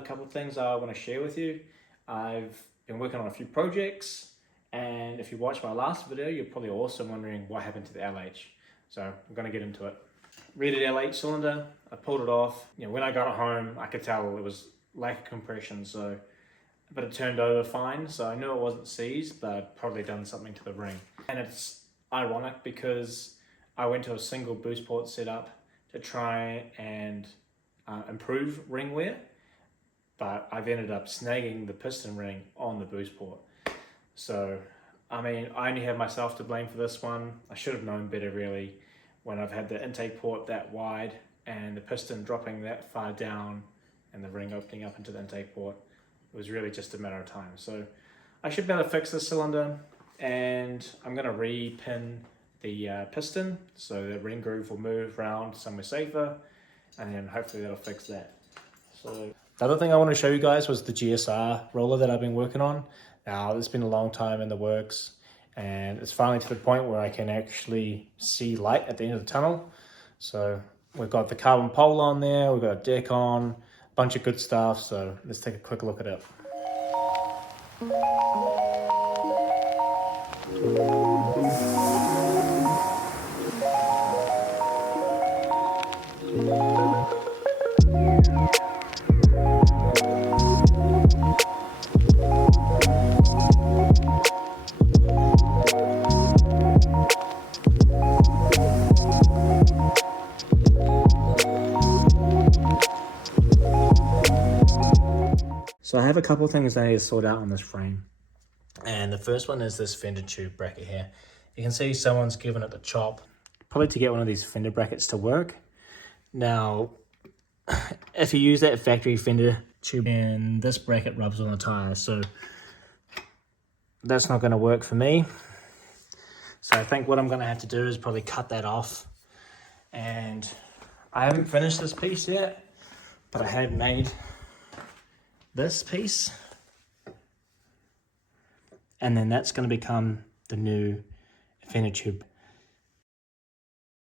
a couple of things I want to share with you. I've been working on a few projects, and if you watched my last video, you're probably also wondering what happened to the LH. So I'm going to get into it. Rated LH cylinder, I pulled it off. When I got it home, I could tell it was lack of compression, but it turned over fine, so I knew it wasn't seized, but I'd probably done something to the ring. And it's ironic because I went to a single boost port setup to try and improve ring wear, but I've ended up snagging the piston ring on the boost port. So, I mean, I only have myself to blame for this one. I should have known better really when I've had the intake port that wide and the piston dropping that far down and the ring opening up into the intake port. It was really just a matter of time. So I should be able to fix this cylinder, and I'm going to re-pin the piston so the ring groove will move around somewhere safer, and then hopefully that'll fix that. So the other thing I want to show you guys was the GSR roller that I've been working on. Now it's been a long time in the works, and it's finally to the point where I can actually see light at the end of the tunnel. So we've got the carbon pole on there, we've got a deck on, a bunch of good stuff. So let's take a quick look at it. So I have a couple of things I need to sort out on this frame. And the first one is this fender tube bracket here. You can see someone's given it the chop, probably to get one of these fender brackets to work. Now, if you use that factory fender tube, and this bracket rubs on the tire, so that's not going to work for me. So I think what I'm going to have to do is probably cut that off. And I haven't finished this piece yet, but I have made this piece, and then that's going to become the new fender tube.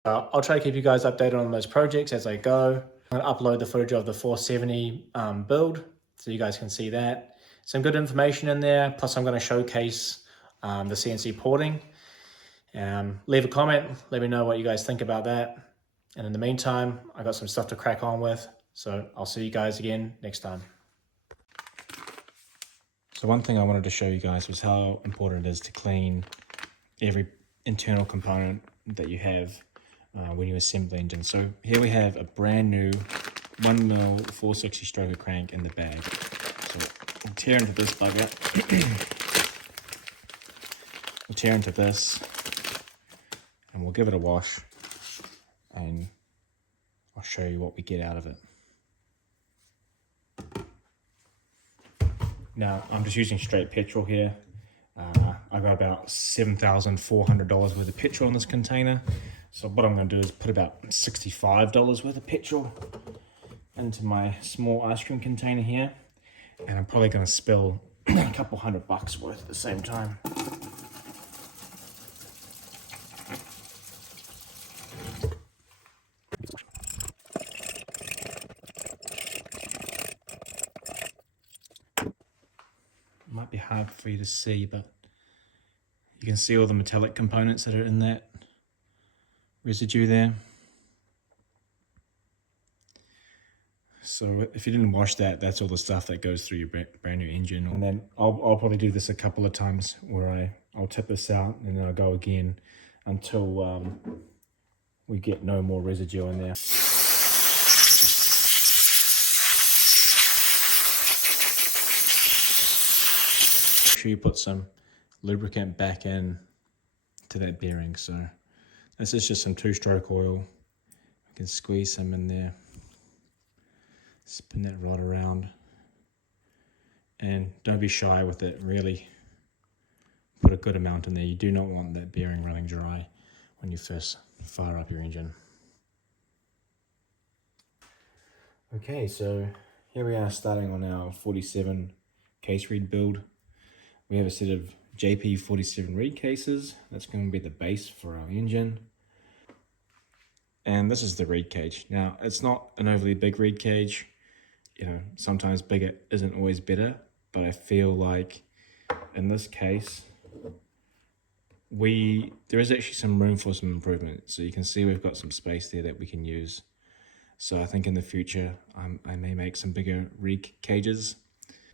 I'll try to keep you guys updated on those projects as I go. I'm going to upload the footage of the 470 build so you guys can see that. Some good information in there, plus I'm going to showcase the CNC porting. Leave a comment, let me know what you guys think about that. And in the meantime, I got some stuff to crack on with, so I'll see you guys again next time. So one thing I wanted to show you guys was how important it is to clean every internal component that you have when you assemble the engine. So here we have a brand new 1mm 460 stroker crank in the bag. So we'll tear into this bugger. We'll tear into this and we'll give it a wash, and I'll show you what we get out of it. Now, I'm just using straight petrol here. I got about $7,400 worth of petrol in this container. So what I'm going to do is put about $65 worth of petrol into my small ice cream container here. And I'm probably going to spill a couple $100 worth at the same time. Might be hard for you to see, but you can see all the metallic components that are in that residue there. So if you didn't wash that, that's all the stuff that goes through your brand new engine. And then I'll probably do this a couple of times where I'll tip this out and then I'll go again until we get no more residue in there. You put some lubricant back in to that bearing. So this is just some 2-stroke oil. You can squeeze some in there, spin that rod around, and don't be shy with it. Really put a good amount in there. You do not want that bearing running dry when you first fire up your engine. Okay, so here we are starting on our 47 case reed build. We have a set of JP47 reed cases. That's going to be the base for our engine. And this is the reed cage. Now, it's not an overly big reed cage. you know, sometimes bigger isn't always better, but I feel like in this case, there is actually some room for some improvement. So you can see we've got some space there that we can use. So I think in the future, I may make some bigger rig cages.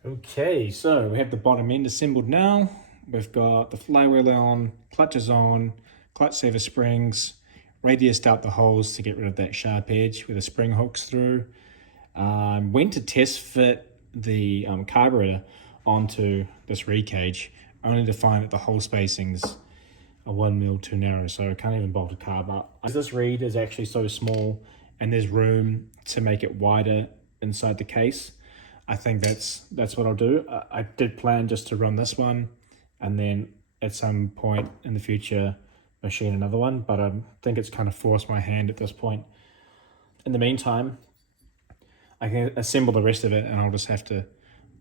Okay, so we have the bottom end assembled now. We've got the flywheel on, clutches on, clutch saver springs, radiused out the holes to get rid of that sharp edge where the spring hooks through. Went to test fit the carburetor onto this rig cage, only to find that the hole spacings are 1 mil too narrow, so I can't even bolt a carb up. This reed is actually so small and there's room to make it wider inside the case. I think that's what I'll do. I did plan just to run this one and then at some point in the future machine another one, but I think it's kind of forced my hand at this point. In the meantime, I can assemble the rest of it and I'll just have to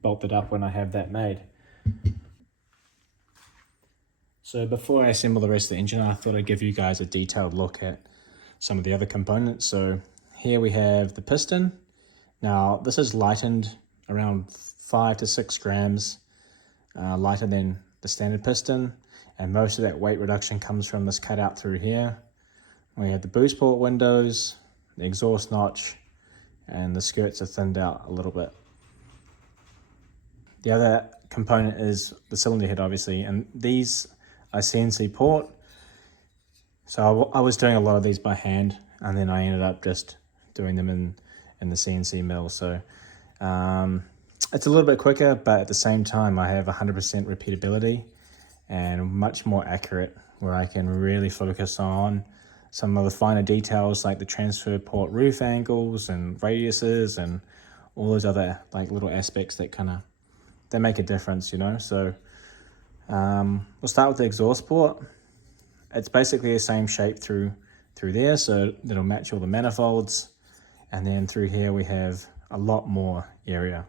bolt it up when I have that made. So before I assemble the rest of the engine, I thought I'd give you guys a detailed look at some of the other components. So here we have the piston. Now this is lightened around 5 to 6 grams lighter than the standard piston, and most of that weight reduction comes from this cutout through here. We have the boost port windows, the exhaust notch, and the skirts are thinned out a little bit. The other component is the cylinder head, obviously, and these are CNC Port. So I was doing a lot of these by hand, and then I ended up just doing them in the CNC mill. So it's a little bit quicker, but at the same time, I have 100% repeatability and much more accurate, where I can really focus on some of the finer details like the transfer port roof angles and radiuses and all those other like little aspects that they make a difference, you know. So we'll start with the exhaust port. It's basically the same shape through there, so it'll match all the manifolds. And then through here we have a lot more area.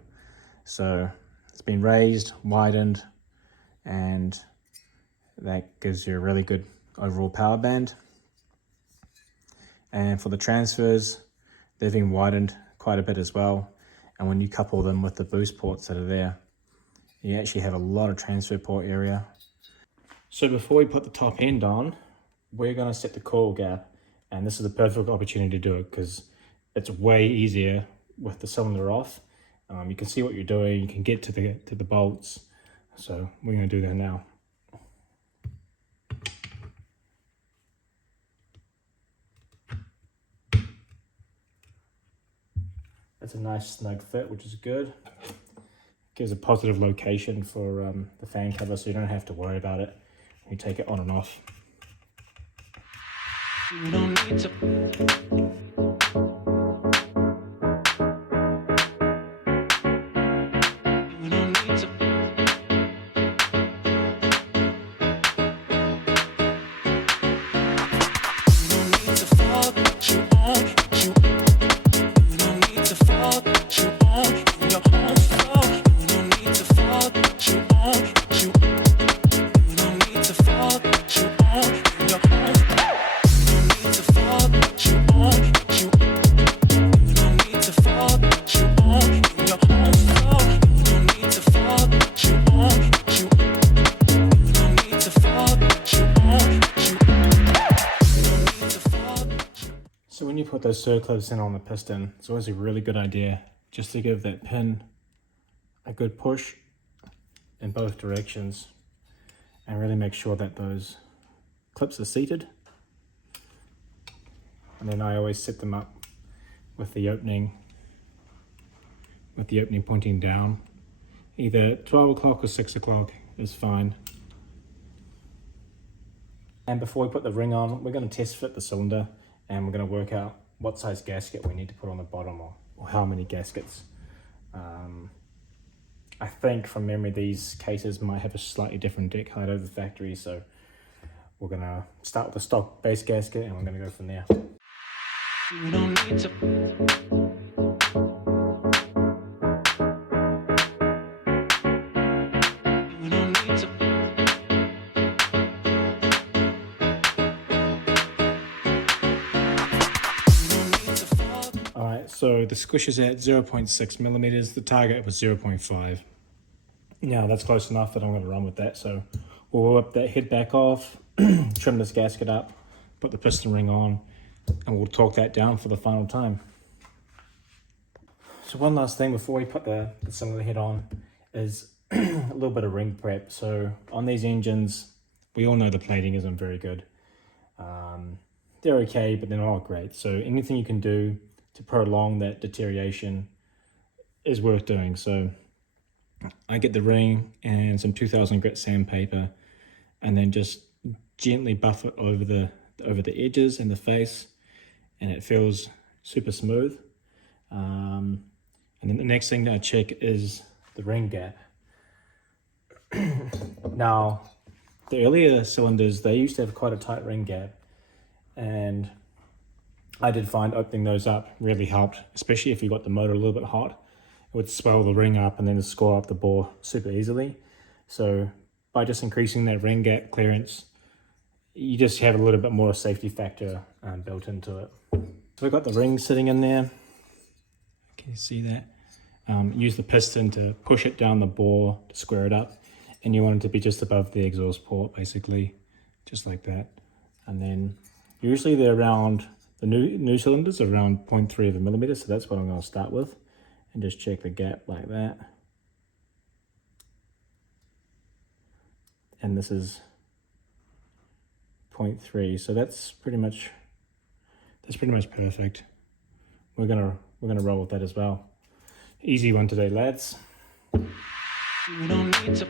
So it's been raised, widened, and that gives you a really good overall power band. And for the transfers, they've been widened quite a bit as well. And when you couple them with the boost ports that are there, you actually have a lot of transfer port area. So before we put the top end on, we're going to set the coil gap, and this is the perfect opportunity to do it because it's way easier with the cylinder off. You can see what you're doing, you can get to the bolts. So we're going to do that now. That's a nice snug fit, which is good. Gives a positive location for the fan cover, so you don't have to worry about it when you take it on and off. You don't need to. So when you put those circlips in on the piston, it's always a really good idea just to give that pin a good push in both directions and really make sure that those clips are seated. And then I always set them up with the opening pointing down. Either 12 o'clock or 6 o'clock is fine. And before we put the ring on, we're going to test fit the cylinder, and we're going to work out what size gasket we need to put on the bottom, or how many gaskets. I think from memory these cases might have a slightly different deck height over the factory, so we're going to start with the stock base gasket and we're going to go from there. You don't need to. So the squish is at 0.6 millimeters. The target was 0.5. Now that's close enough that I'm going to run with that. So we'll whip that head back off, trim this gasket up, put the piston ring on, and we'll torque that down for the final time. So one last thing before we put the cylinder head on is a little bit of ring prep. So on these engines, we all know the plating isn't very good. They're okay, but they're not great. So anything you can do to prolong that deterioration is worth doing. So I get the ring and some 2000 grit sandpaper, and then just gently buff it over the edges and the face, and it feels super smooth. And then the next thing that I check is the ring gap. Now, the earlier cylinders, they used to have quite a tight ring gap, and I did find opening those up really helped, especially if you got the motor a little bit hot. It would swell the ring up and then score up the bore super easily. So by just increasing that ring gap clearance, you just have a little bit more safety factor built into it. So we've got the ring sitting in there. Can you see that? Use the piston to push it down the bore to square it up, and you want it to be just above the exhaust port, basically, just like that. And then usually they're around, the new cylinders are around 0.3 of a millimeter, so that's what I'm going to start with, and just check the gap like that. And this is 0.3, so that's pretty much perfect. We're gonna roll with that as well. Easy one today, lads. You don't need to.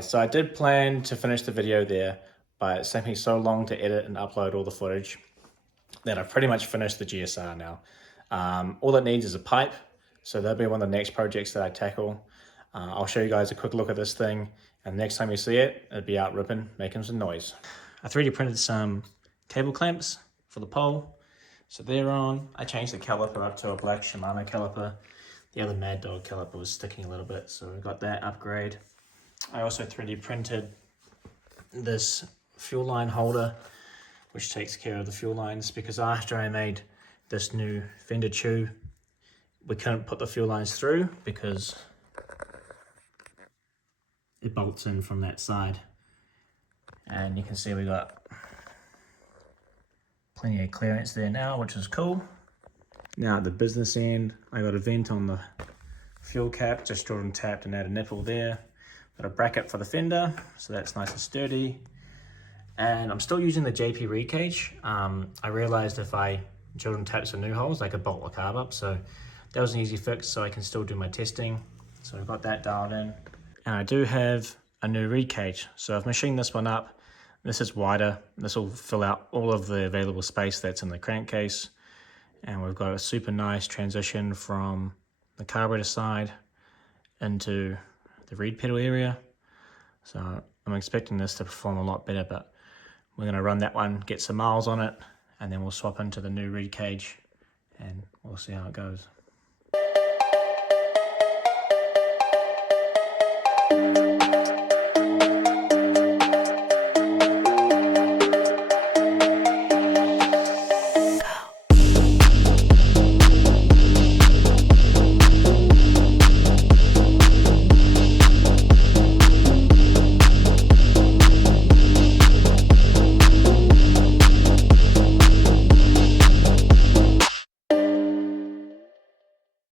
So I did plan to finish the video there, but it's taking so long to edit and upload all the footage that I've pretty much finished the GSR now. All it needs is a pipe, so that'll be one of the next projects that I tackle. I'll show you guys a quick look at this thing, and next time you see it, it'll be out ripping, making some noise. I 3D printed some cable clamps for the pole, so they're on. I changed the caliper up to a black Shimano caliper. The other Mad Dog caliper was sticking a little bit, so we got that upgrade. I also 3D printed this fuel line holder, which takes care of the fuel lines, because after I made this new fender tube, we couldn't put the fuel lines through because it bolts in from that side. And you can see we got plenty of clearance there now, which is cool. Now at the business end, I got a vent on the fuel cap, just drilled and tapped and added a nipple there. Got a bracket for the fender, so that's nice and sturdy. And I'm still using the JP reed cage. I realized if I drilled and tapped some new holes, I could bolt the carb up. So that was an easy fix, so I can still do my testing. So I've got that dialed in. And I do have a new reed cage. So I've machined this one up. This is wider. This will fill out all of the available space that's in the crankcase. And we've got a super nice transition from the carburetor side into the reed pedal area. So I'm expecting this to perform a lot better, but we're going to run that one, get some miles on it, and then we'll swap into the new reed cage and we'll see how it goes.